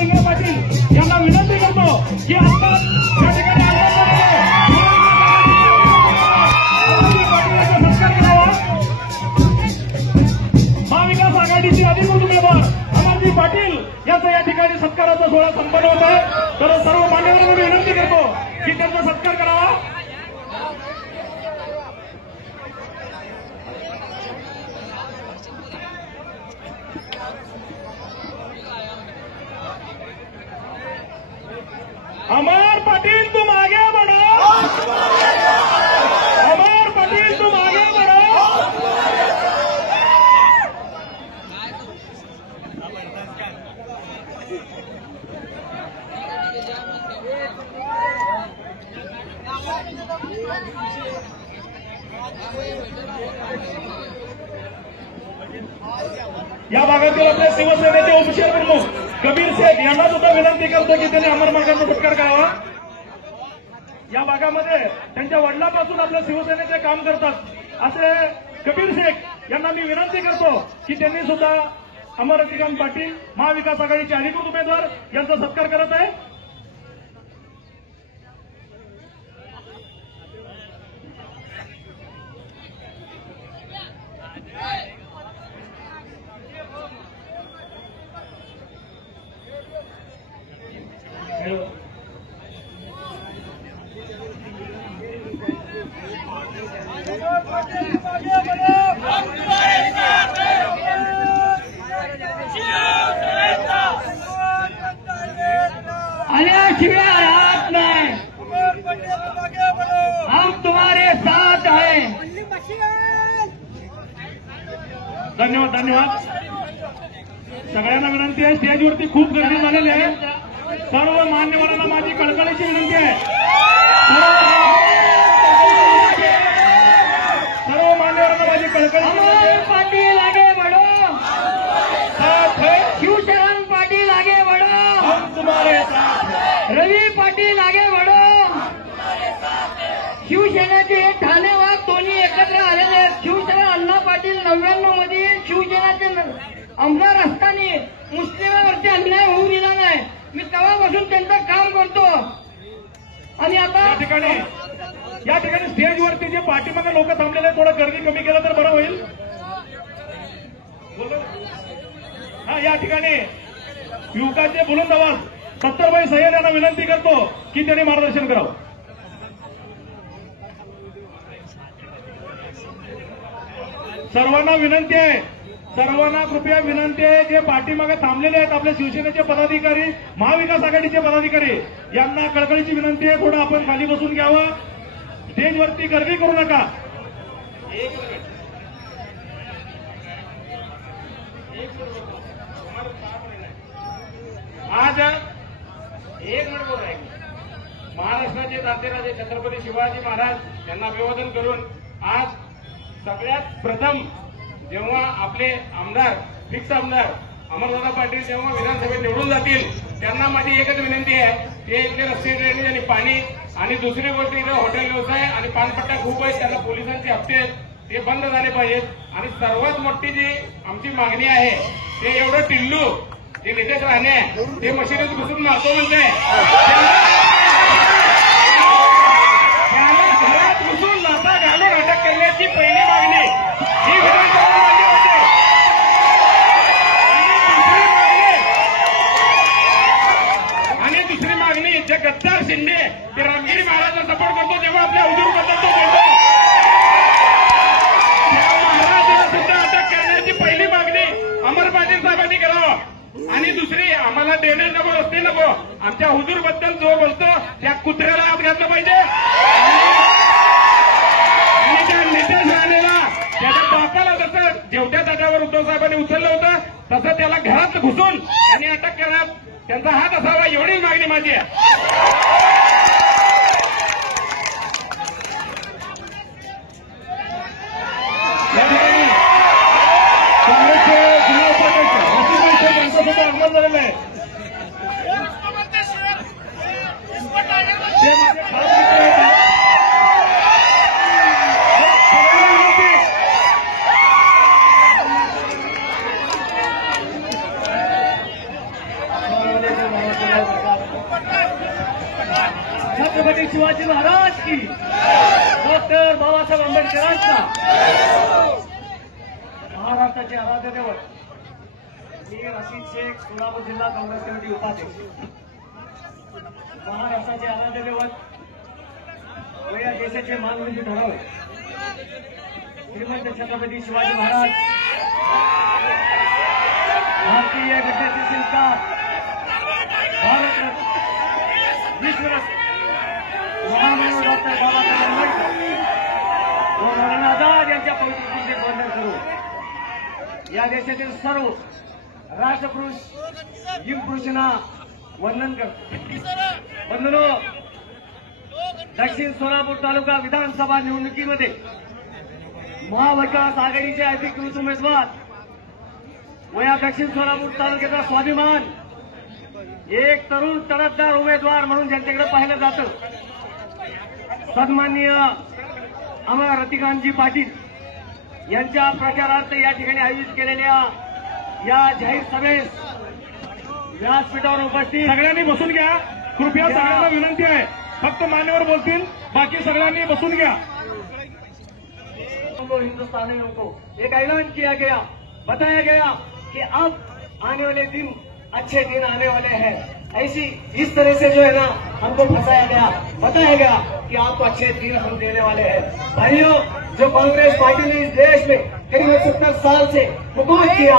विजय पाटील यांना विनंती करतो की आता त्या ठिकाणी सत्कार करावा। महाविकास आघाडीचे अधिकृत उमेदवार अमरजी पाटील यांचा या ठिकाणी सत्काराचा सोहळा संपन्न होत आहे। तर सर्व मान्यवरांना विनंती करतो की त्यांचा सत्कार करावा। अमर पाटिल तुम आगे बढ़ो, अमर पाटिल तुम आगे बढ़ो। या भागातील आपल्या शिवसेनेचे उपशहर प्रमुख कबीर शेख यांना सुद्धा विनंती करतो की त्यांनी अमर मार्गाचा सत्कार करावा। या भागामध्ये त्यांच्या वडिलांपासून आपल्या शिवसेनेचे काम करतात असे कबीर शेख यांना मी विनंती करतो की त्यांनी सुद्धा अमरजीकांत पाटील महाविकास आघाडीचे अधिकृत उमेदवार यांचा सत्कार करत आहे। हम तुम्हारे साथ हैं। धन्यवाद धन्यवाद। सगळ्यांना विनंती आहे, स्टेजवरती खूप गर्दी झालेली आहे। सर्व मान्यवरांना माझी कळकळीची विनंती आहे, सर्व मान्यवरांना माझी कळकळीची पाटील आगे बढ़ो, शिवशरण पाटील आगे बढ़ो, हम तुम्हारे साथ, रवी पाटील आगे बढ़ो। शिवसेनेचे ठाणे वाघ दोन्ही एकत्र आलेले आहेत। शिवसेना अण्णा पाटील 99 मध्ये शिवसेनेचे आमदार असताना मुस्लिमांवरती अन्याय होऊ दिला नाही। मी तेव्हापासून त्यांचं काम करतो आणि आता या ठिकाणी स्टेजवरती जे पाठीमागे लोक थांबलेले आहेत, थोडं गर्दी कमी केलं तर बरं होईल। या ठिकाणी युवकांचे बुलंद आवाज सत्तरभाई सय्यद यांना विनंती करतो की त्यांनी मार्गदर्शन करावं। सर्वांना विनंती आहे, सर्वांना कृपया विनंती आहे, जे पाठीमागे थांबलेले आहेत आपले शिवसेनेचे पदाधिकारी, महाविकास आघाडीचे पदाधिकारी यांना कळकळीची विनंती आहे, थोडं आपण खाली बसून घ्यावं, स्टेजवरती गर्दी करू नका। आज एक मिनिट बोल रहे महाराष्ट्राचे तातेराजे छत्रपती शिवाजी महाराज यांना अभिवादन करून आज सगळ्यात प्रथम जेव्हा आपले आमदार फिक्स आमदार अमरदादा पाटील जेव्हा विधानसभेत निवडून जातील त्यांना माझी एकच विनंती आहे, ते इथले रस्ते ड्रेनेज आणि पाणी आणि दुसरी गोष्ट इथं हॉटेल व्यवसाय आणि पानपट्ट्या खूप आहेत, त्यांना पोलिसांचे हप्ते आहेत ते बंद झाले पाहिजेत। आणि सर्वात मोठी जी आमची मागणी आहे ते एवढं टिल्लू जे नितेश राणे ते मशिनीत घुसून मारतो म्हणते, घरात घुसून लाथा घालून अटक करण्याची पहिली मागणी ही विधानसभा मान्य होते। आणि दुसरी मागणी जे गद्दार शिंदे ते रामगिरी महाराजांना सपोर्ट करतो तेव्हा आपल्या हुजूर बद्दल तो बोलतो, त्या महाराजांना सुद्धा अटक करण्याची पहिली मागणी अमर पाटील साहेबांनी करावं। आणि दुसरी आम्हाला देणे नको रस्ते नको, आमच्या हुजूर बद्दल जो बोलतो त्या कुत्र्याला हात घातला पाहिजे। आणि त्या नितेश राणेला त्याच्या बापाला जसं जेवढ्या ताटावर उद्धव साहेबांनी उचललं होतं तसं त्याला घरात घुसून आणि अटक करण्यात त्यांचा हात असावा, एवढी मागणी माझी आहे। झालेलं आहे छत्रपती शिवाजी महाराज की, डॉक्टर बाबासाहेब आंबेडकरांचा, महाराष्ट्राचे आराध्य दैवत मी रशीद शेख, सोलापूर जिल्हा काँग्रेस कमिटी उपाध्यक्ष. महाराष्ट्राचे आराध्य दैवत व या देशाचे मानवंत ठरावे श्रीमंत छत्रपती शिवाजी महाराज, भारतीय घटनेचे शिल्पकार, भारतरत्न, विश्वरत्न महामानव डॉक्टर बाबासाहेब आंबेडकर व मौलाना आझाद यांच्या पवित्रतेचे वंदन करू. या देशातील सर्व राष्ट्रपुरुष युगपुरुषांना वंदन करतो. बंधनो, दक्षिण सोलापूर तालुका विधानसभा निवडणुकीमध्ये महाविकास आघाडीचे अधिकृत उमेदवार व या दक्षिण सोलापूर तालुक्याचा स्वाभिमान, एक तरुण तडफदार उमेदवार म्हणून ज्यांच्याकडे पाहिलं जातं, सन्माननीय अमर रतिकांतजी पाटील यांच्या प्रचारार्थ या ठिकाणी आयोजित केलेल्या या जाहीर सभेस व्यासपीठावर उपस्थित सगळ्यांनी बसून घ्या. कृपया सगळ्यांना विनंती आहे, फक्त मान्यवर बोलतील, बाकी सगळ्यांनी बसून घ्या. हिंदुस्तानियों को एक ऐलान किया गया, बताया गया कि अब आने वाले दिन अच्छे दिन आने वाले हैं. ऐसी इस तरह से जो है ना हमको फंसाया गया, बताया गया कि आपको अच्छे दिन हम देने वाले हैं. भाइयों, जो कांग्रेस पार्टी ने इस देश में करीब 70 साल से हुकूमत किया,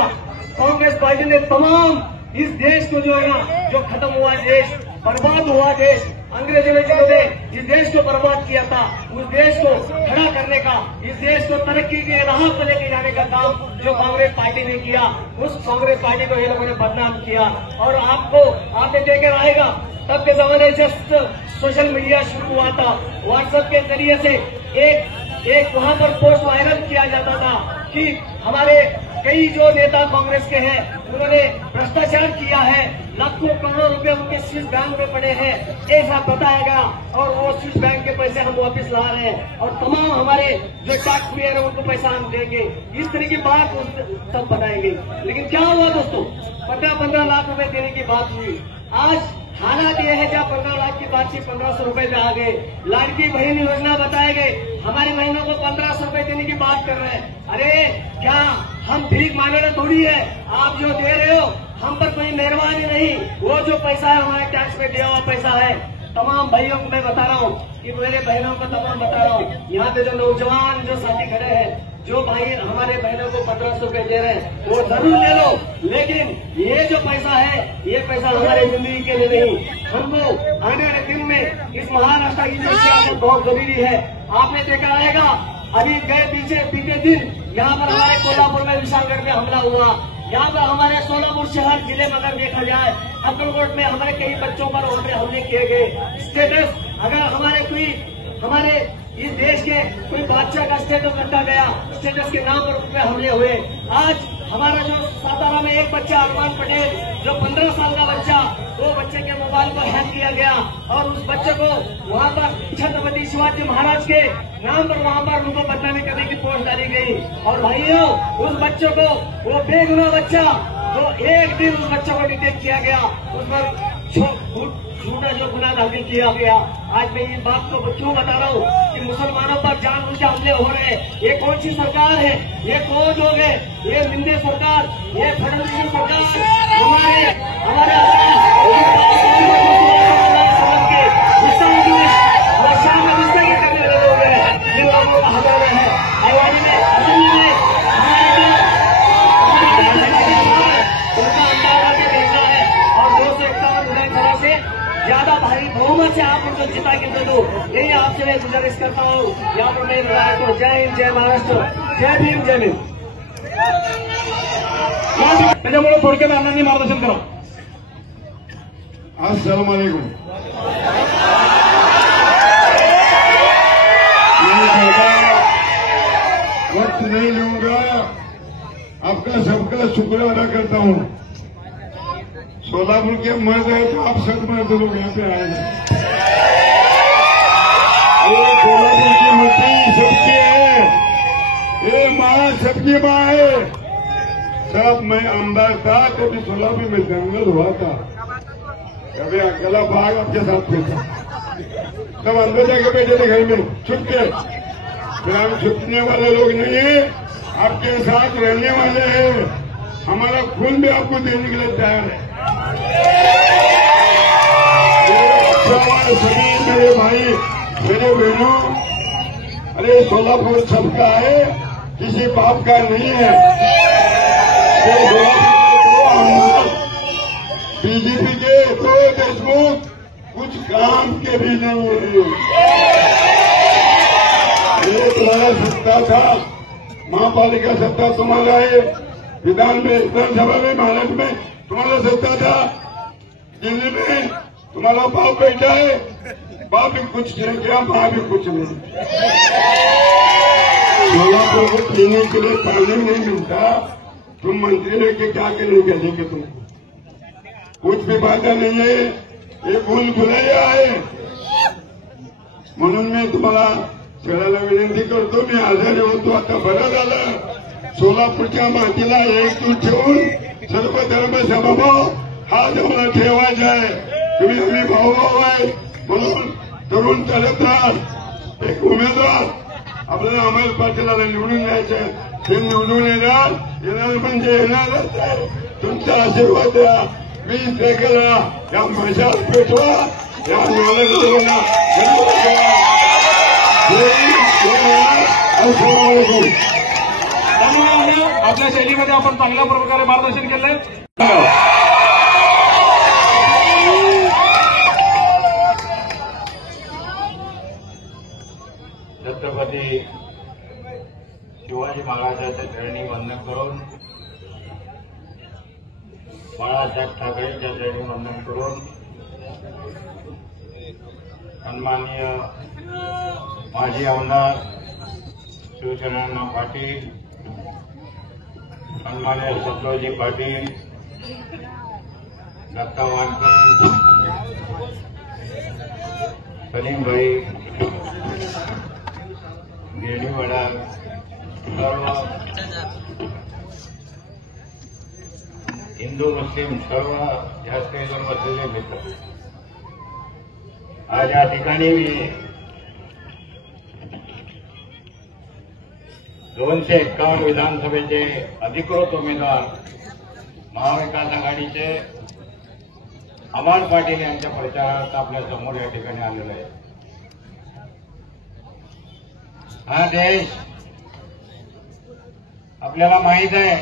कांग्रेस पार्टी ने तमाम इस देश को जो है ना, जो खत्म हुआ देश, बर्बाद हुआ देश, अंग्रेजों ने जिस देश को बर्बाद किया था, उस देश को खड़ा करने का, इस देश को तरक्की के राह पर लेके जाने का काम जो कांग्रेस पार्टी ने किया, उस कांग्रेस पार्टी को ये लोगों ने बदनाम किया. और आपने देखा रहेगा, तब के जमाने से सोशल मीडिया शुरू हुआ था. व्हाट्सएप के जरिए से एक वहां पर पोस्ट वायरल किया जाता था कि हमारे कई जो नेता कांग्रेस के हैं उन्होंने भ्रष्टाचार किया है, लाखों करोड़ों रुपए उनके स्विस बैंक में पड़े हैं, ऐसा बताया गया. और वो स्विस बैंक के पैसे हम वापस ला रहे हैं और तमाम हमारे जो टैक्स पेयर है उनको पैसा हम देंगे, इस तरह की बात सब बताएंगे. लेकिन क्या हुआ दोस्तों, 15-15 लाख रुपए देने की बात हुई. आज हालात ये है, जब 15 लाख की बात थी 1500 रुपए पे आ गए. लाड़की बहन योजना बताए गए, हमारे बहनों को 1500 रुपए देने की बात कर रहे हैं. अरे क्या हम भीख मांगने थोड़ी है, आप जो दे रहे हो हम पर कोई मेहरबानी नहीं. वो जो पैसा है हमारे टैक्स में दिया हुआ पैसा है. तमाम भाइयों को मैं बता रहा हूँ कि मेरे बहनों को तमाम बता रहा हूँ, यहाँ पे जो नौजवान जो साथी खड़े हैं, जो भाई हमारे बहनों को 1500 रुपए दे रहे हैं, वो जरूर ले लो. लेकिन ये जो पैसा है, ये पैसा हमारे जिंदगी के लिए नहीं. हमको आने वाले दिन में इस महाराष्ट्र की जो सियासत बहुत जरूरी है. आपने देखा रहेगा, अभी बीते दिन यहाँ पर हमारे कोल्हापुर में विशालगढ़ में हमला हुआ. यहाँ पर हमारे सोलापुर शहर जिले में अगर देखा जाए, अक्कलकोट में हमारे कई बच्चों पर वहां पे हमले किए गए. स्टेटस अगर हमारे इस देश के कोई बादशाह का स्टेटस रखा गया, स्टेटस के नाम पर हमले हुए. आज हमारा जो सातारा में एक बच्चा अरमान पटेल, जो 15 साल का बच्चा, वो बच्चे के मोबाइल को हैक किया गया और उस बच्चे को वहां पर छत्रपति शिवाजी महाराज के नाम पर वहां पर उनको बदनामी करने की पोस्ट डाली गई. और भाइयों, उस बच्चों को, वो बेगुनाह बच्चा, जो एक दिन उस बच्चों को डिटेक्ट किया गया, उस पर झूठा जो गुनाह दाखिल किया गया. आज मैं इस बात को क्यों बता रहा हूँ कि मुसलमानों पर जानबूझ के हमले हो रहे हैं. ये कौन सी सरकार है, ये कौन लोग है, ये मिंदे सरकार, ये फडणवीस की सरकार, हमारे शाम में गुस्ताखी करने वाले लोग हैं, जिन लोगों का हवाला है. आईवाड़ी में असेंबली में उनका अंदाजा भी देखना है और 251 विधानसभा से ज्यादा भारी बहुमत से आप उनको जिता के दे दो. यही आपसे मैं गुजारिश करता हूँ. यहाँ पर मैं विधायक को जय हिंद, जय महाराष्ट्र, जय भीम, जय भीम. त्याच्यामुळे थोडक्यात अण्णांनी मार्गदर्शन करा. अस्सलाम वालेकुम. वक्त नहीं लूंगा, आपका सबका शुक्र अदा करता हूँ. सोलापुर के मर्द है तो आप सब मर्द लोग यहाँ पे आए हैं. ये सोलापुर की मिट्टी सबकी है, ये माँ सबकी माँ है. सब मैं आमदार था, कभी सोलापुर में जंगल हुआ था, कभी अकेला बाघ आपके साथ थे. सब अंदर जाके बैठे थे घर में छुप के। फिर हम छुपने वाले लोग नहीं है, आपके साथ रहने वाले हैं। हमारा खून भी आपको देने के लिए तैयार है। सभी मेरे भाई मेरे बहनों, अरे सोलापुर सबका है, किसी बाप का नहीं है। बीजेपी के दो देशमुख कुछ काम के भी नहीं है। एक नया सत्ता था, महापालिका सत्ता तुम्हारा है, विधानसभा में महाराष्ट्र में तुम्हारा सत्ता था, दिल्ली में तुम्हारा बाप बैठा है, बाप भी कुछ नहीं किया, मां भी कुछ नहीं। सोलापुर को पीने के लिए पानी नहीं मिलता, तुम मंत्री लेके क्या करने चलेंगे? तुमको कुछ भी फायदा नहीं है, ये भूल भुलैया आहे। म्हणून मी तुम्हाला सगळ्याला विनंती करतो, मी आजारी होतो, आता बरं झालं। सोलापूरच्या मातीला एकजूट ठेवून सर्व धर्म समभाव हा जवळ ठेवायचा आहे। तुम्ही आम्ही भाऊ आहे म्हणून तरुण तलबदार एक उमेदवार आपल्याला अमोल पाटीलला निवडून द्यायचे, ते निवडून येणार म्हणजे येणारच आहे। तुमचा आशीर्वाद द्या, 20 तारखेला या मशाल पेटवा, या निवडणुकीला आपल्या शैलीमध्ये आपण चांगल्या प्रकारे मार्गदर्शन केलंय। छत्रपती शिवाजी महाराजांच्या चरणी वंदन करून, बाळासाहेब ठाकरेंच्या चरणी वंदन करून, सन्माननीय माजी आमदार शिवसेना पाटील, सन्माननीय सप्तोजी पाटील, दत्ता वानकर, सलीमभाई गिरणीवाडा, सर्व हिंदू मुस्लिम सर्व या स्टेजवर बसलेले मित्र, आज या ठिकाणी मी 251 विधानसभेचे अधिकृत उमेदवार महाविकास आघाडीचे अमोल पाटील यांच्या प्रचारार्थ आपल्या समोर या ठिकाणी आलेलो आहे। हा देश आपल्याला माहित आहे,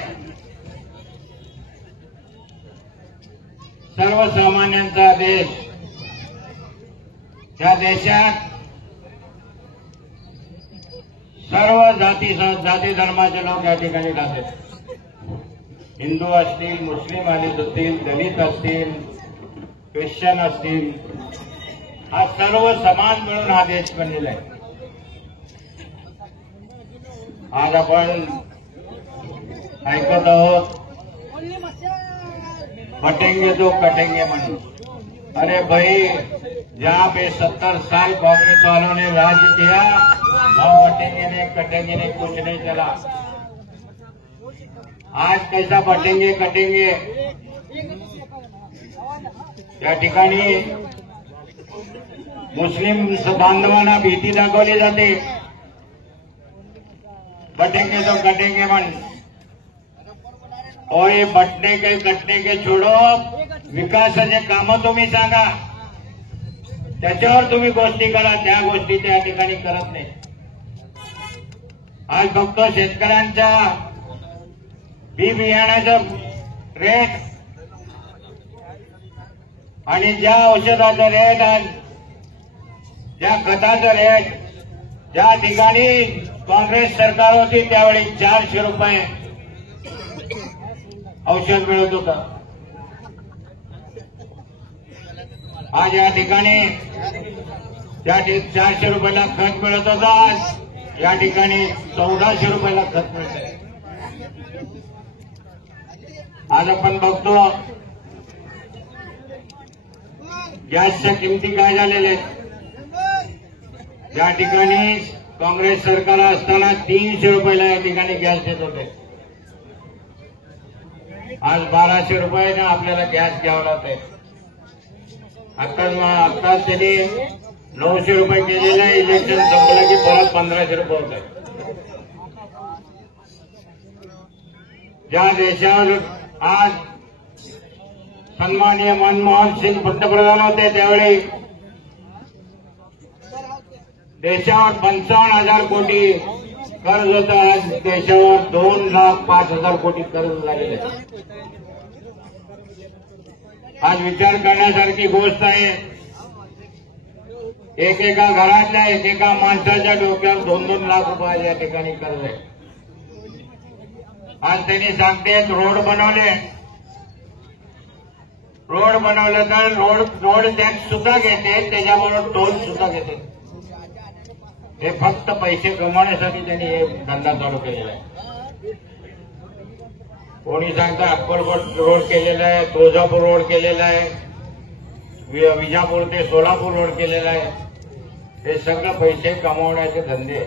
सर्वसामान्यांचा देश। त्या देशात सर्व जाती धर्माचे लोक या ठिकाणी राहतात। हिंदू असतील, मुस्लिम असतील, दलित असतील, ख्रिश्चन असतील, हा सर्व समाज मिळून हा देश बनलेला आहे। आज आपण ऐकत आहोत बटेंगे तो कटेंगे म्हणून। अरे भाई, जहां पे 70 साल कांग्रेस वालों ने राज किया, वहां बटेंगे नहीं कटेंगे नहीं कुछ नहीं चला। आज कैसा बटेंगे कटेंगे? या ठिकाणी मुस्लिम बांधवांना भीती दाखवली जाते, बटेंगे तो कटेंगे म्हणून। और ये बटने के कटने के छोडो, विकासाचे कामं तुम्ही सांगा, त्याच्यावर तुम्ही गोष्टी करा, त्या गोष्टी त्या ठिकाणी करत नाही। आज फक्त शेतकऱ्यांच्या बी बियाण्याचं रेट आणि ज्या औषधाचं रेट, आज ज्या खताचं रेट, ज्या ठिकाणी काँग्रेस सरकार होती त्यावेळी 400 रुपये औषध मिळत होतं। आज या ठिकाणी 400 रुपयाला खत मिळत होतं, आज या ठिकाणी 1400 रुपयाला खत मिळत आहे। आज आपण बघतो गॅसच्या किमती काय झालेल्या आहेत। या ठिकाणी काँग्रेस सरकार असताना 300 रुपयाला या ठिकाणी गॅस देत होते, आज 1200 रुपयाने आपल्याला गॅस घ्यावा लागतोय। आता त्यांनी 900 रुपये केलेलं आहे. इलेक्शन संपलं की परत 1500 रुपये होत आहे. ज्या देशावर आज सन्माननीय मनमोहन सिंग पंतप्रधान होते त्यावेळी देशावर 55,000 कोटी कर्ज होतं. आज देशावर 2,05,000 कोटी कर्ज झालेलं आहे. आज विचार करण्यासारखी गोष्ट आहे. एकेका घरातल्या एकेका माणसाच्या डोक्यावर 2-2 लाख रुपये या ठिकाणी कर्ज आहे. आज त्यांनी सांगतेत रोड बनवले तर रोड टॅक्स सुद्धा घेते, त्याच्याबरोबर टोल सुद्धा घेते. हे फक्त पैसे कमवण्यासाठी त्यांनी हे धंदा चालू केलेला आहे. कोणी सांगतं अक्कलकोट रोड केलेला आहे, तुळजापूर रोड केलेला आहे, विजापूर ते सोलापूर रोड केलेला आहे. हे सगळं पैसे कमवण्याचे धंदे.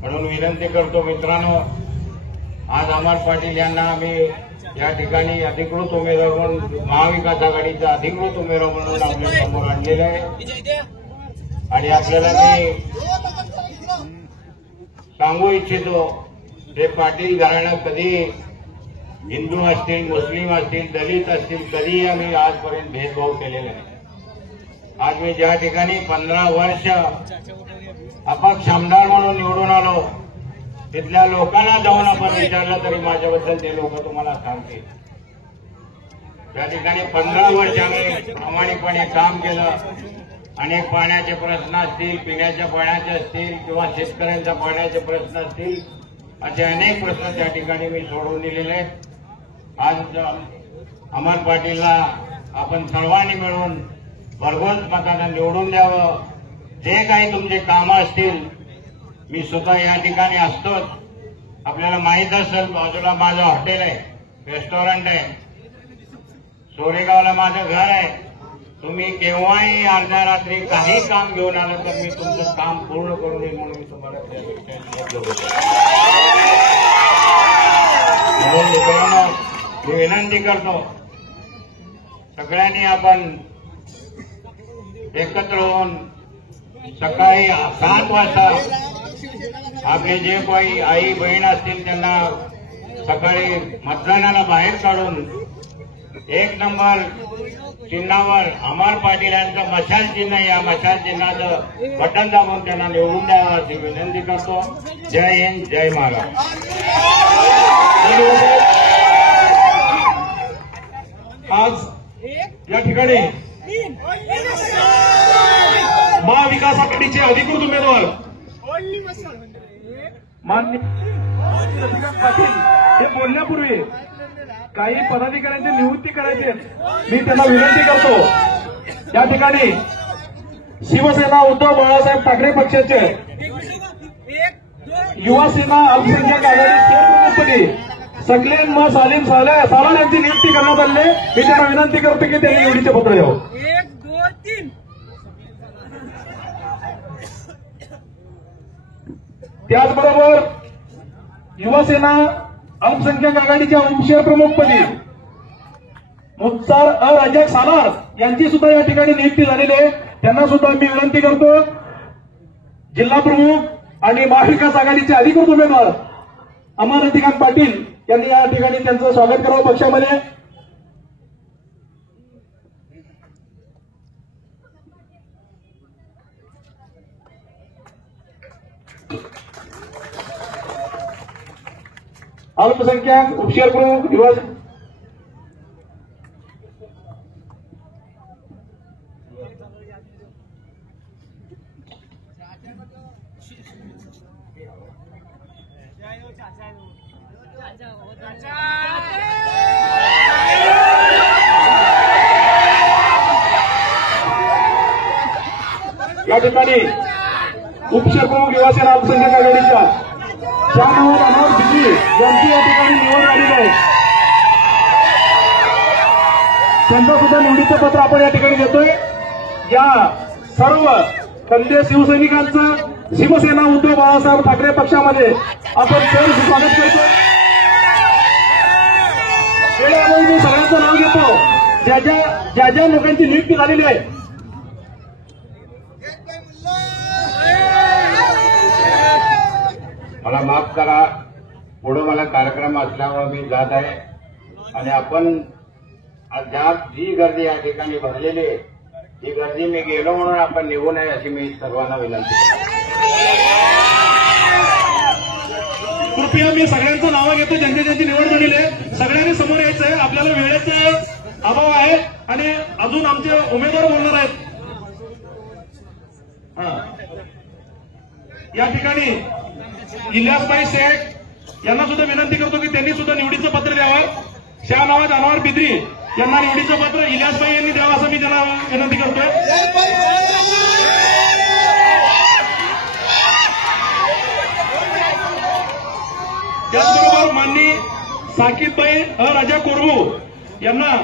म्हणून विनंती करतो मित्रांनो, आज अमर पाटील यांना आम्ही या ठिकाणी अधिकृत उमेदवार म्हणून महाविकास आघाडीचा अधिकृत उमेदवार म्हणून आपल्या समोर आणलेला आहे. आणि आपल्याला मी सांगू इच्छितो हे पाटील घराणं कधी हिंदू असतील, मुस्लिम असतील, दलित असतील, कधीही आम्ही आजपर्यंत भेदभाव केलेला नाही. आज मी ज्या ठिकाणी 15 वर्ष अपक्ष आमदार म्हणून निवडून आलो तिथल्या लोकांना जाऊन आपण विचारलं तरी माझ्याबद्दल ते लोक तुम्हाला सांगतील. त्या ठिकाणी 15 वर्ष आम्ही प्रामाणिकपणे काम केलं. अनेक पाण्याचे प्रश्न असतील, पिण्याच्या पाण्याचे असतील किंवा शेतकऱ्यांच्या पाण्याचे प्रश्न असतील, असे अनेक प्रश्न त्या ठिकाणी मी सोडवून दिलेले आहेत. आज अमर पाटीलला आपण सर्वांनी मिळून भरघोस मताने निवडून द्यावं. जे काही तुमचे कामं असतील, मी स्वतः या ठिकाणी असतोच. आपल्याला माहीत असेल बाजूला माझं हॉटेल आहे, रेस्टॉरंट आहे, सोरेगावला माझं घर आहे. तुम्ही केव्हाही अर्ध्या रात्री काही काम घेऊन आलं तर मी तुमचं काम पूर्ण करून येईल म्हणून मी तुम्हाला म्हणून मित्रांनो मी विनंती करतो सगळ्यांनी आपण एकत्र होऊन सकाळी 7 वाजता आपले जे काही आई बहीण असतील त्यांना सकाळी मतदानाला बाहेर काढून 1 नंबर चिन्हावर अमर पाटील यांचं मशाल चिन्ह, या मशाल चिन्हाचं बटन दाबून त्यांना निवडून द्यावं अशी विनंती करतो. जय हिंद, जय महाराष्ट्र. आज या ठिकाणी महाविकास आघाडीचे अधिकृत उमेदवार माननीय रविकांत पाटील हे बोलण्यापूर्वी काही पदाधिकाऱ्यांची नियुक्ती करायची मी त्यांना विनंती करतो. या ठिकाणी शिवसेना उद्धव बाळासाहेब ठाकरे पक्षाचे युवा सेना अल्पसंख्याक आघाडी प्रमुखपदी सकलेन म सालीम सालान यांची नियुक्ती करण्यात आली. मी त्यांना विनंती करतो की त्यांनी निवडीचे पत्र द्यावं. 1, 2, 3 त्याचबरोबर युवासेना अल्पसंख्याक आघाडीच्या उपशहर प्रमुखपदी मुख्तार रजाक सालार यांची सुद्धा या ठिकाणी नियुक्ती झालेली आहे. त्यांना सुद्धा मी विनंती करतो जिल्हा प्रमुख आणि महाविकास आघाडीचे अधिकृत उमेदवार अमर रविकांत पाटील यांनी या ठिकाणी त्यांचं स्वागत करावं पक्षामध्ये. अल्पसंख्याक उपशहर प्रमुख युवा या ठिकाणी उपशहर प्रमुख युवासेना अल्पसंख्याक आघाडीच्या शाहनवाज अनवर सिद्दीकी यांची या ठिकाणी निवड झालेली आहे. त्यांचं सुद्धा निवडीचं पत्र आपण या ठिकाणी देतोय. या सर्व कंदे शिवसैनिकांचं शिवसेना उद्धव बाळासाहेब ठाकरे पक्षामध्ये आपण सहर्ष स्वागत करतो. वेळेअभावी मी सगळ्यांचं नाव घेतो ज्या ज्या लोकांची नियुक्ती झालेली आहे. मला माफ करा, पुढे मला कार्यक्रम असल्यामुळे मी जात आहे. आणि आपण अद्याप जी गर्दी या ठिकाणी भरलेली आहे ही गर्दी मी गेलो म्हणून आपण निघू नये अशी मी सर्वांना विनंती करतो. कृपया मी सगळ्यांचं नावं घेतो, ज्यांची ज्यांची निवड झालेली आहे सगळ्यांनी समोर यायचं आहे. आपल्याला वेळेचा अभाव आहे आणि अजून आमचे उमेदवार बोलणार आहेत. या ठिकाणी इलियासभाई शेख यांना सुद्धा विनंती करतो की त्यांनी सुद्धा निवडीचं पत्र द्यावं. शहानवाज अनवर बिद्री यांना निवडीचं पत्र इलियासभाई यांनी द्यावं असं मी त्यांना विनंती करतोय. त्याचबरोबर माननीय साकीबभाई राजा कोरबू यांना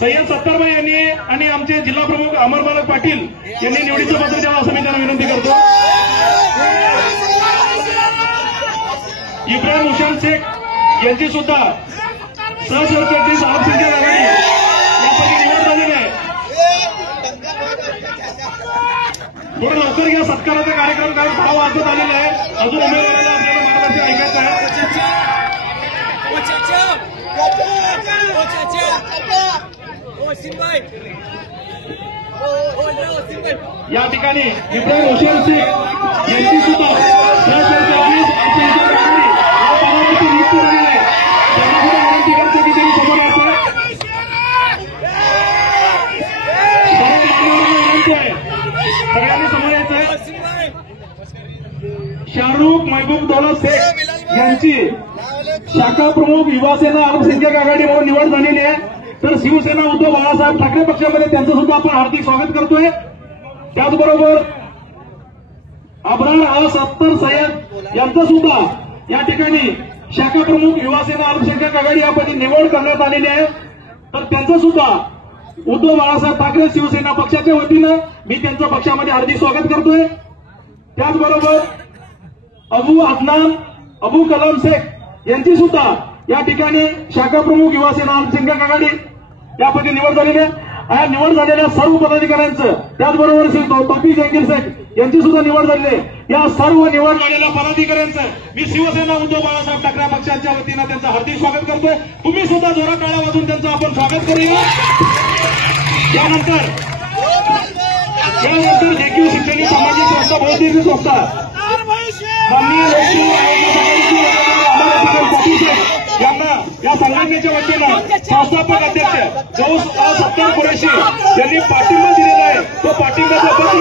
सय्यद सत्तारभाई यांनी आणि आमचे जिल्हा प्रमुख अमरबालक पाटील यांनी निवडीचं पत्र द्यावं असं मी त्यांना विनंती करतो. इब्राहिम हुसेन शेख यांची सुद्धा सहसरचिटणीस अल्पसंख्याक आघाडी यापैकी निवड झालेली आहे. थोडं लवकर घ्या, सत्काराचा कार्यक्रम कारण 6 वाजत आलेला आहे. अजून उमेदवाराला आपल्याला मार्गदर्शन ऐकायचं आहे. या ठिकाणी इब्राहिम हुसेन शेख यांची सुद्धा सहसरचिटणीस अल्पसंख्याक आघाडी या पदावरती नियुक्त झालेली आहे. त्यांना सुद्धा विनंती करतो की त्यांनी समोर यायचं. सगळ्यांनी समोर यायचं. शाहरुख महबूब दौलत शेख यांची शाखा प्रमुख युवासेना अल्पसंख्याक आघाडी म्हणून निवड झालेली आहे. तर शिवसेना उद्धव बाळासाहेब ठाकरे पक्षामध्ये त्यांचं सुद्धा आपण हार्दिक स्वागत करतोय. त्याचबरोबर अब्रार सत्तर सय्यद यांचं सुद्धा या ठिकाणी शाखा प्रमुख युवासेना अल्पसंख्याक आघाडी यापैकी निवड करण्यात आलेली आहे. तर त्यांचं सुद्धा उद्धव बाळासाहेब ठाकरे शिवसेना पक्षाच्या वतीनं मी त्यांचं पक्षामध्ये हार्दिक स्वागत करतोय. त्याचबरोबर अबू अदनान अबू कलाम शेख यांची सुद्धा या ठिकाणी शाखा प्रमुख युवासेना अल्पसंख्याक आघाडी यापैकी निवड झालेली आहे. या निवड झालेल्या सर्व पदाधिकाऱ्यांचं त्याचबरोबर श्री तौफीक जहांगीर शेख यांची सुद्धा निवड झालेली आहे. या सर्व निवड झालेल्या पदाधिकाऱ्यांचं मी शिवसेना उद्धव बाळासाहेब ठाकरे पक्षाच्या वतीनं त्यांचं हार्दिक स्वागत करतोय. तुम्ही सुद्धा जोरात टाळ्या वाजून त्यांचं आपण स्वागत करूया. यानंतर देखील शिक्षण सामाजिक संस्था बहुतेक संस्था माननीय लोकसेवा आयोगाची यांना या संघटनेच्या वतीनं संस्थापक अध्यक्ष सत्तार कुरेशी यांनी पाठिंबा दिलेला आहे. तो पाठिंब्याचं पत्र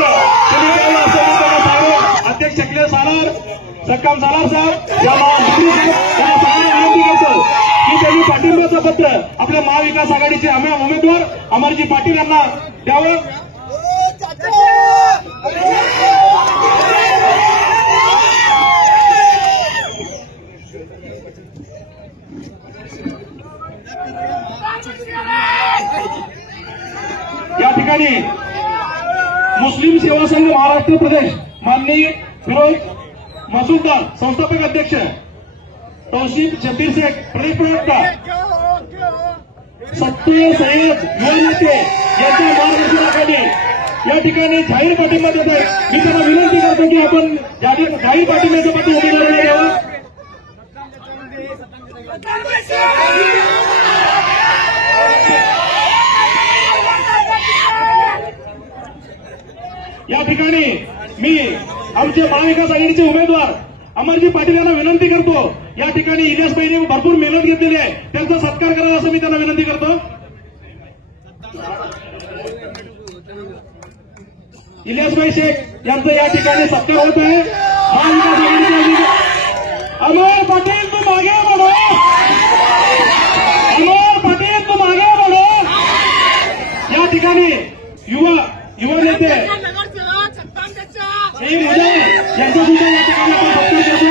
त्यांनी द्यावं असं मी त्यांना सांगून अध्यक्ष अखिलेश सालार सक्काम सालार साहेब यांना सगळ्यांना विनंती करतो की त्यांनी पाठिंब्याचं पत्र आपल्या महाविकास आघाडीचे उमेदवार अमरजी पाटील यांना द्यावं. या ठिकाणी मुस्लिम सेवा संघ महाराष्ट्र प्रदेश माननीय फिरोज मसूददार संस्थापक अध्यक्ष तौसीफ शब्बीर शेख प्रदेश प्रवक्ता सत्य सय्यद युवा नेते यांच्या मार्गदर्शनाखाली या ठिकाणी जाहीर पाठिंबा देत आहे. मी त्यांना विनंती करतो की आपण जाहीर पाठिंब्याचं पत्र उमेदवाराला द्यावं. या ठिकाणी मी आमचे महाविकास आघाडीचे उमेदवार अमरजी पाटील यांना विनंती करतो. या ठिकाणी इलियासभाईंनी भरपूर मेहनत घेतलेली आहे, त्यांचा सत्कार करावा असं मी त्यांना विनंती करतो. इलियासभाई शेख यांचं या ठिकाणी सत्कार होत आहे. महाविकास आघाडीचे अमर पाटील तुम आगे बढ़ो, अमर पाटील तुम आगे बढ़ो. या ठिकाणी युवा नेते यांचा सुद्धा या ठिकाणी आपण सत्कार करतो.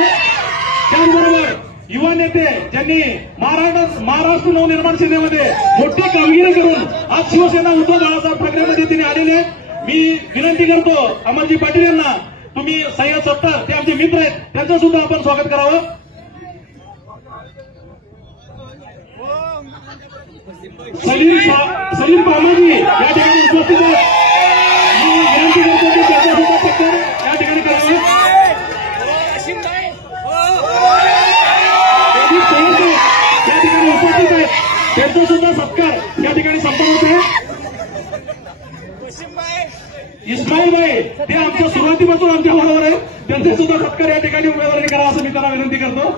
त्याचबरोबर युवा नेते ज्यांनी महाराष्ट्र नवनिर्माण सेनेमध्ये मोठी कामगिरी करून आज शिवसेना उद्धव बाळासाहेब ठाकरेमध्ये त्यांनी आलेले आहेत. मी विनंती करतो अमरजी पाटील यांना, तुम्ही सय्यद सत्तार ते आमचे मित्र आहेत, त्यांचं सुद्धा आपण स्वागत करावं. सलीम पामाजी या ठिकाणी उपस्थित आहेत. मी विनंती करतो की त्यांचा सुद्धा सत्कार या ठिकाणी करावा. त्यांचा सुद्धा सत्कार या ठिकाणी संपवत आहे. इस्माईलभाई ते आमच्या सुरुवातीपासून आमच्या बरोबर आहे, त्यांचे सुद्धा सत्कार या ठिकाणी उमेदवारी करा असं मी त्यांना विनंती करतो.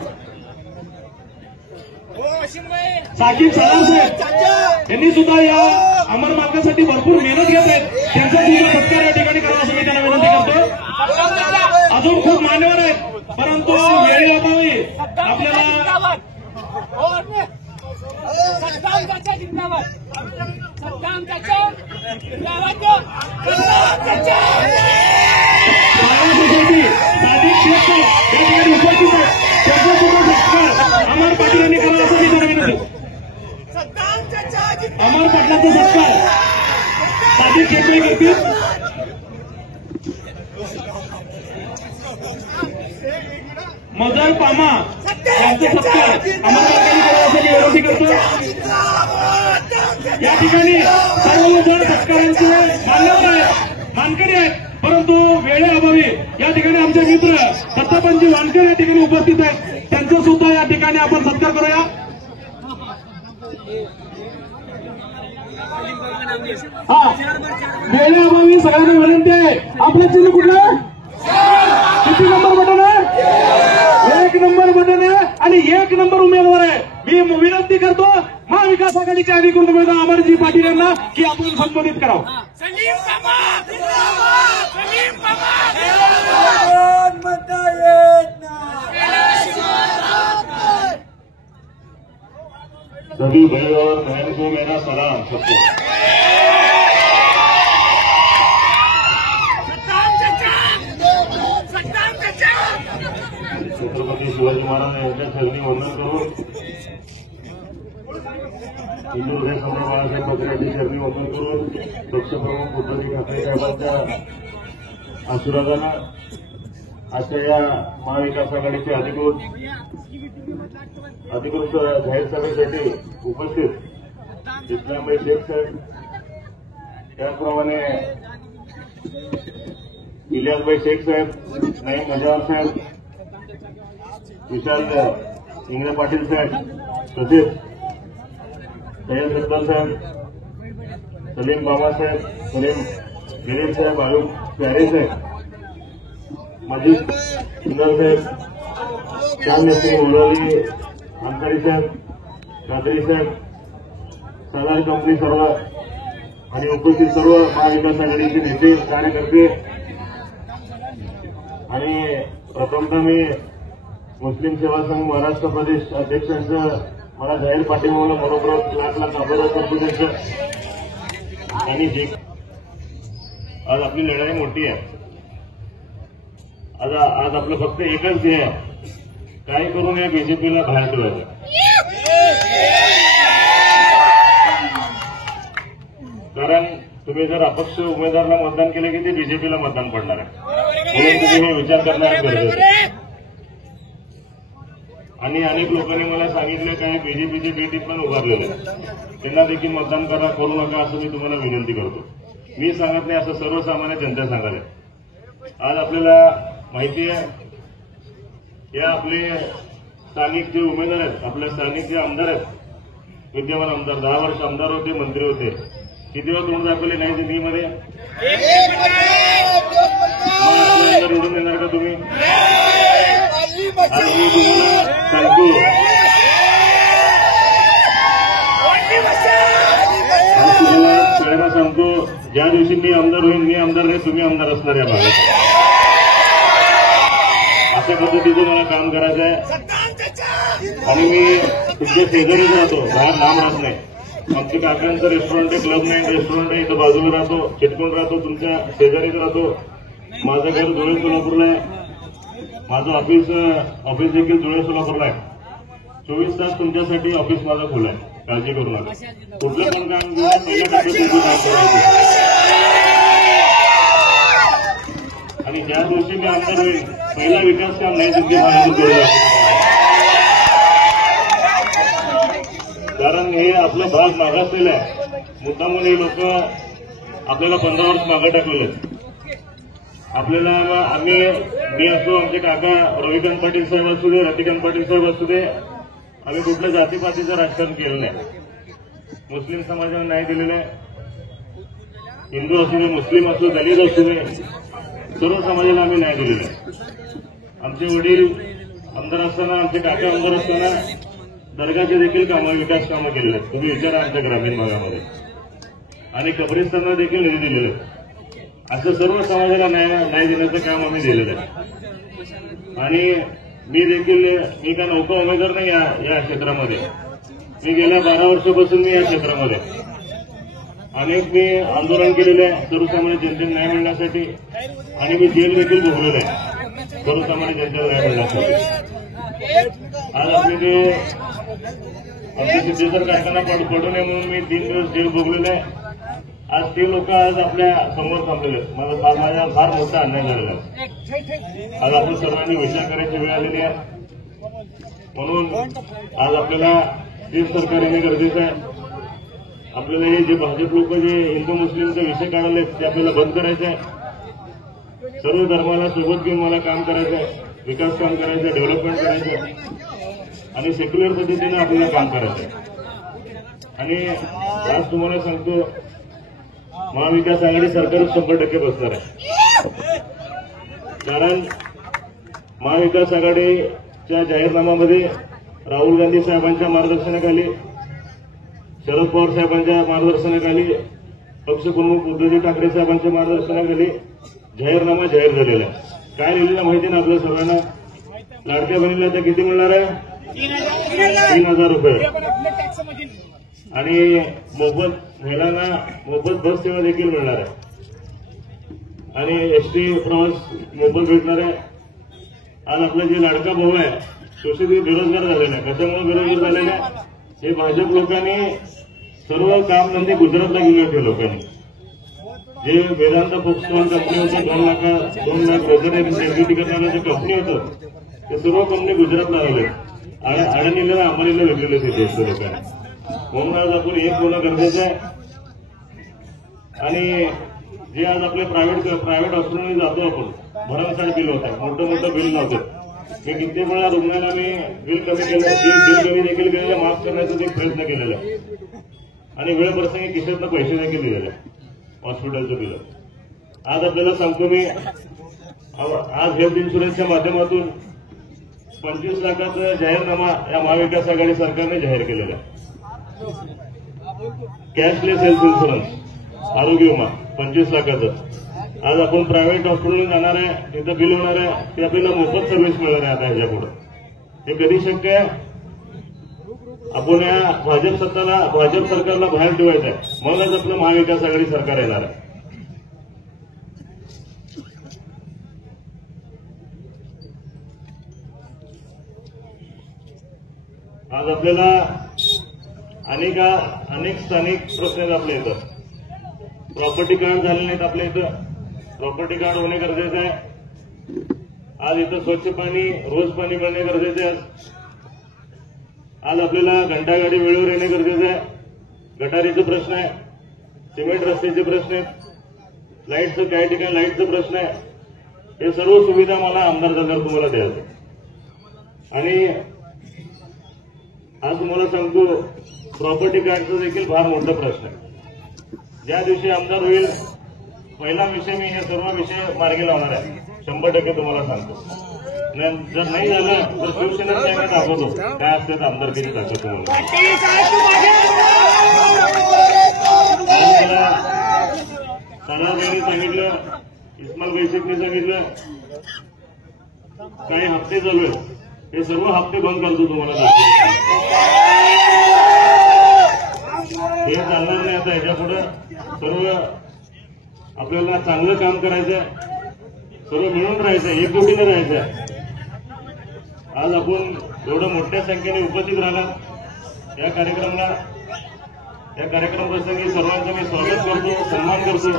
साकीब सलाम साहेब यांनी सुद्धा या अमर मार्गासाठी भरपूर मेहनत घेत आहेत, त्यांचा सुद्धा सत्कार या ठिकाणी करा असं मी त्यांना विनंती करतो. अजून खूप मान्यवर आहेत, परंतु वेळेअभावी आपल्याला सोसायटी सादिक शेख या ठिकाणी उपस्थित आहेत, त्यांचा सुद्धा सत्कार अमर पाटील यांनी करा असं मी त्यांना विनंती. अमर पाटलांचा सत्कार सादिक शेख करतील. मजर पामा यांचा सत्कार अमर पाटलांनी करा असं मी विनंती करतो. या ठिकाणी सर्वजण सत्कारांचे मान्यवर आहेत, मानकरी आहेत, परंतु वेळेअभावी या ठिकाणी आमचे मित्र दत्तापंजी वानकर या ठिकाणी उपस्थित आहेत, त्यांचा सुद्धा या ठिकाणी आपण सत्कार करूया. हा वेळेअभावी सगळ्यांना विनंती आहे, आपलं चिन्ह कुठलं, किती नंबर बटन आहे, 1 नंबर बटन आहे आणि 1 नंबर उमेदवार आहे. मी विनंती करतो महाविकास आघाडीचे अधिकृत उमेदवार अमरजी पाटील यांना की आपण संबोधित करावं. सभी भाई और बहन को मेरा सलाम. सबको छत्रपती शिवाजी महाराज यांच्या चरणी वंदन करून हिंदू हृदय सम्राट बाळासाहेब ठाकरे यांच्या चरणी वंदन करून पक्षप्रमुख उद्धव ठाकरे साहेबांच्या आशीर्वादानं आजच्या या महाविकास आघाडीचे अधिकृत जाहीर सभेसाठी उपस्थित इस्लामभाई शेख साहेब, त्याचप्रमाणे इलियासभाई शेख साहेब, नाईम मजावर साहेब, विशाल इंगळे पाटील साहेब, तसेच सय्यद सत्तार साहेब, सलीम बाबासाहेब, सलीम गिरीश साहेब, आयुब प्यारे साहेब, मजीद सुंदर साहेब, श्याम मिस्त्री मुलाली, अंसारी साहेब, कादरी साहेब, सालार कंपनी सर्व आणि उपस्थित सर्व महाविकास आघाडीचे नेते कार्यकर्ते आणि प्रथमतः मी मुस्लिम सेवा संघ महाराष्ट्र प्रदेश अध्यक्षांचं मला जाहीर पाठिंबा मनोभाव लाख आभार करतो त्यांचं. आणि जे आज आपली लढाई मोठी आहे, आज आपलं फक्त एकच ध्येय आहे, काय करून या बीजेपीला बाहेर ठेवायचं. कारण तुम्ही जर अपक्ष उमेदवाराला मतदान केले की ते बीजेपीला मतदान पडणार आहे, म्हणून तुम्ही हे विचार करणार गरजेचं आहे. आणि अनेक लोकांनी मला सांगितलं काय बीजेपीचे बी पण उभारलेले त्यांना देखील मतदान करू नका असं मी तुम्हाला विनंती करतो. मी सांगत नाही, असं सर्वसामान्य जनता सांगायला. आज आपल्याला माहिती आहे, या आपले स्थानिक जे उमेदवार आहेत, आपल्या स्थानिक जे आमदार आहेत, विद्यमान आमदार 10 वर्ष आमदार होते, मंत्री होते, किती वेळा तोंड दाखवले नाही जिंदगीमध्ये. निवडून देणार का तुम्ही? आज मी तुम्हाला सांगतो, आज तुम्हाला सगळ्यांना सांगतो, ज्या दिवशी मी आमदार होईल, मी आमदार नाही, तुम्ही आमदार असणार या भागात. अशा पद्धतीचं मला काम करायचं आहे. आणि मी तुमच्या शेजारीच राहतो, बाहेर लांब राहत नाही. आमच्या काकांचं रेस्टॉरंट आहे, क्लब 9 रेस्टॉरंट आहे, इथं बाजूला राहतो, चिटकून राहतो, तुमच्या शेजारीच राहतो. माझं घर धुळे सोलापूरला आहे, माझं ऑफिस देखील धुळे सोलापूरला आहे. 24 तास तुमच्यासाठी ऑफिस माझं खुलं आहे, काळजी करू नका. कुठलं पण काम घेऊन पहिल्या पद्धतीचं काम करायचं. आणि ज्या दिवशी मी आमदार होईल, पहिला विकास काम नाही तुमचे महाराज केलं, कारण हे आपला भाग मागासलेला आहे. मुद्दामून हे लोक आपल्याला 15 वर्ष मागे टाकलेले आहेत. आपल्याला मी असो, आमचे काका रविकांत पाटील साहेब असू दे, रतिकांत पाटील साहेब असू दे, आम्ही कुठल्या जातीपातीचं राजकारण केलं नाही. मुस्लिम समाजाला न्याय दिलेला आहे. हिंदू असू दे, मुस्लिम असू, दलित असू दे, सर्व समाजाला आम्ही न्याय दिलेला आहे. आमचे वडील आमदार असताना, आमचे काका आमदार असताना दर्गाचे देखील कामं, विकास कामं केलेले आहेत. तुम्ही विचारा आमच्या ग्रामीण भागामध्ये. आणि कब्रिस्तानला देखील निधी दिलेले आहेत. असं सर्व समाजाला न्याय देण्याचं काम आम्ही दिलेलं आहे. आणि मी का नौका उमेदवार नाही या क्षेत्रामध्ये. मी गेल्या 12 वर्षापासून मी या क्षेत्रामध्ये अनेक मी आंदोलन केलेले आहे सर्वसामान्य जनतेला न्याय मिळण्यासाठी. आणि मी जेल देखील भोगलेलं आहे सर्वसामान्य जनतेला न्याय मिळण्यासाठी. आज आमचे सिद्धेश्वर कारखाना पडू नये म्हणून मी 3 दिवस जेल भोगलेलं आहे. आज ते लोक आज आपल्या समोर थांबलेले आहेत. माझा फार मोठा अन्याय झालेला आहे. आज आपण सर्वांनी विचार करायची वेळ आलेली आहे. म्हणून आज आपल्याला देश सरकार येणे गरजेचं आहे. आपल्याला हे जे भाजप लोक जे हिंदू मुस्लिमचा विषय काढले ते आपल्याला बंद करायचे आहे. सर्व धर्माला सोबत घेऊन मला काम करायचं आहे. विकास काम करायचं आहे, डेव्हलपमेंट करायचं आहे आणि सेक्युलर पद्धतीने आपल्याला काम करायचं आहे. आणि आज तुम्हाला सांगतो, महाविकास आघाडी सरकार 100% बसणार आहे. कारण महाविकास आघाडीच्या जाहीरनाम्यामध्ये राहुल गांधी साहेबांच्या मार्गदर्शनाखाली, शरद पवार साहेबांच्या मार्गदर्शनाखाली, पक्षप्रमुख उद्धवजी ठाकरे साहेबांच्या मार्गदर्शनाखाली जाहीरनामा जाहीर झालेला आहे. काय लिहिलेलं माहिती ना आपल्या सर्वांना? लाडक्या बहिणीला आता किती मिळणार आहे? 3,000 रुपये. आणि महिलांना मोफत बस सेवा देखील मिळणार आहे. आणि एसटी प्रवास मोफत भेटणार आहे. आज आपला जे लाडका भाऊ आहे शोषित बेरोजगार झालेला आहे. कशामुळे बेरोजगार झालेला आहे? हे भाजप लोकांनी सर्व कामधंदे गुजरातला गेले होते. लोकांनी जे वेदांत फोक्सकॉन कंपनी होतं, 2 लाख निर्मिती करणारं जे कंपनी होतं ते सर्व कंपनी गुजरातला आले. अडाणीला अंबानीला भेटलेले होते देश लोकांनी. म्हणून आज आपण एक होणं गरजेचं आहे. आणि जे आज आपले प्रायव्हेट हॉस्पिटलमध्ये जातो आपण, भरमसाठ बिल होत आहे, मोठं बिल नव्हतं. मी कित्येक वेळा रुग्णाला मी बिल कमी देखील केलेलं, माफ करण्याचा एक प्रयत्न केलेला आहे. आणि वेळप्रसंगी खिशातनं पैसे देखील दिलेले हॉस्पिटलचं बिल. आज आपल्याला सांगतो मी, आज हेल्थ इन्शुरन्सच्या माध्यमातून 25 लाखाचा जाहीरनामा या महाविकास आघाडी सरकारने जाहीर केलेला आहे. कॅशलेस हेल्थ इन्शुरन्स, आरोग्य विमा 25 लाखाचं. आज आपण प्रायव्हेट हॉस्पिटलमध्ये जाणार आहे, तिथं बिल होणार आहे, ते आपल्याला मोफत सर्व्हिस मिळणार आहे आता ह्याच्यापुढे. हे कधी शक्य आहे? आपण या भाजप सरकारला बाहेर ठेवायचं आहे, मगच आपलं महाविकास आघाडी सरकार येणार आहे. आज आपल्याला अनेक स्थानिक प्रश्न आहेत आपल्या इथं. प्रॉपर्टी कार्ड झाले नाहीत आपल्या इथं. प्रॉपर्टी कार्ड होणे गरजेचं आहे. आज इथं स्वच्छ पाणी, रोज पाणी मिळणे गरजेचं आहे. आज आपल्याला घंटागाडी वेळेवर येणे गरजेचं आहे. गटारीचे प्रश्न आहे, सिमेंट रस्त्याचे प्रश्न आहेत, लाईटचं काही ठिकाणी लाईटचा प्रश्न आहे. हे सर्व सुविधा मला आमदार झाल्यावर तुम्हाला द्यायचं. आणि आज तुम्हाला सांगतो, प्रॉपर्टी कार्डचा देखील फार मोठा प्रश्न आहे. ज्या दिवशी आमदार होईल, पहिला विषय मी हे सर्व विषय मार्गी लावणार आहे. 100% तुम्हाला सांगतो. जर नाही झालं तर शिवसेनेची आम्ही दाखवतो काय असते तर आमदारकीची ताकद तुम्हाला. सराजांनी सांगितलं, इस्माईल बैसेकने सांगितलं, काही हप्ते चालू आहेत, हे सर्व हप्ते बंद करतो तुम्हाला. हे चालणार नाही. आता ह्याच्यापुढे सर्व आपल्याला चांगलं काम करायचं आहे, सर्व मिळून राहायचं आहे, एकजुटीने राहायचं आहे. आज आपण एवढं मोठ्या संख्येने उपस्थित राहिला या कार्यक्रमाला. या कार्यक्रमाप्रसंगी सर्वांचं मी स्वागत करतो, सन्मान करतो.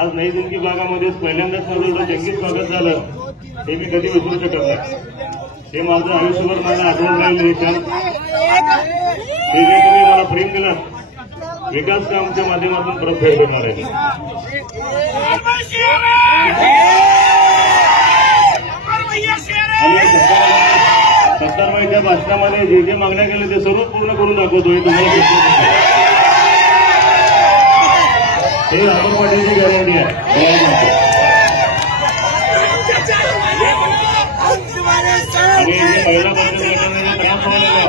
आज नई जिंदगी भागामध्ये पहिल्यांदाच माझं एवढं जंगी स्वागत झालं, हे मी कधी विसरू शकत नाही. हे माझं आयुष्यभर मला आठवण राहील. हे काम हे जे तुम्ही मला प्रेम दिलं, विकास कामच्या माध्यमातून परत फेर होणार आहे. सत्तारबाईच्या भाषणामध्ये जे जे मागण्या केल्या ते सर्व पूर्ण करून दाखवतो. हे तुम्हाला हे अमोल पाटीलची गॅरंटी आहे. आणि जे महिला बंधू गटाने त्रास व्हायला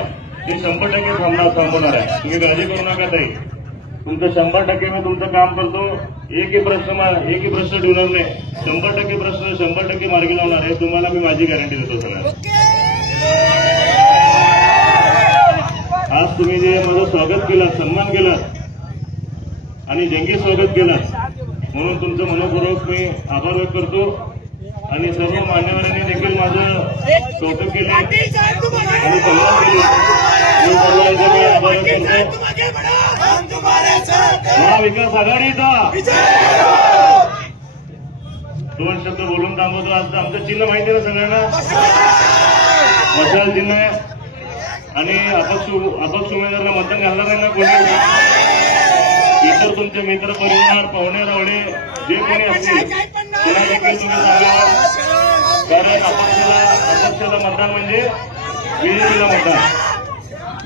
ते 100% थांबवणार आहे. तुम्ही काळजी करू नका ताई. तुमचं 100% मी तुमचं काम करतो. एकही प्रश्न ठेवणार नाही. 100% प्रश्न 100% मार्गी लावणार आहे. तुम्हाला मी माझी गॅरंटी देतो सगळ्यांना. आज तुम्ही जे माझं स्वागत केलं, सन्मान केला आणि जंगी स्वागत केलं म्हणून तुमचं मनपूर्वक मी आभार व्यक्त करतो. आणि सर्व मान्यवरांनी देखील माझं कौतुक केलं आणि सन्मान केले. मी सर्वांचे मी आभार व्यक्त करतो. महाविकास आघाडीचा 2 शब्द बोलून थांबवतो. आज आमचं चिन्ह माहिती आहे ना सगळ्यांना, मशाल चिन्ह आहे. आणि अपक्ष उमेदवाराला मतदान घालणार आहे ना कोणी. इतर तुमचे मित्र परिवार पाहुणे रावळे जे कोणी असतील त्यांना देखील तुम्ही सांगा. कारण अपक्षाला मतदान म्हणजे बीजेपीला मतदान.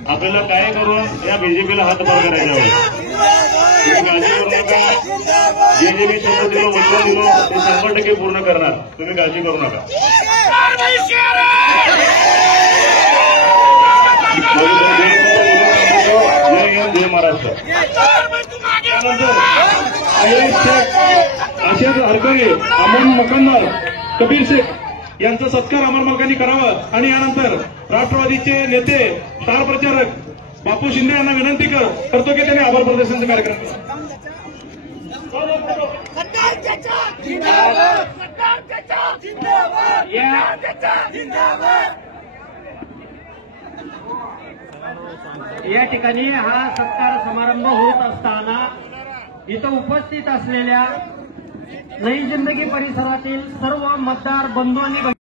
आपल्याला काय करून या बीजेपीला हातभार करायचा आहे. तुम्ही काळजी करू नका. जे मी शब्द दिलो वचन दिलो ते 100% पूर्ण करणार. तुम्ही काळजी करू नका. जय हिंद, जय महाराष्ट्र. अशेष हरकळे, अमोल मुकंदर, कबीर शेख यांचा सत्कार अमर मालकांनी करावा. आणि यानंतर राष्ट्रवादीचे नेते स्टार प्रचारक बापू शिंदे यांना विनंती करतो की त्यांनी आभार प्रदर्शनाचा कार्यक्रम करा. या ठिकाणी हा सत्कार समारंभ होत असताना इथं उपस्थित असलेल्या नई जिंदगी परिसरातील सर्व मतदार बंधू आणि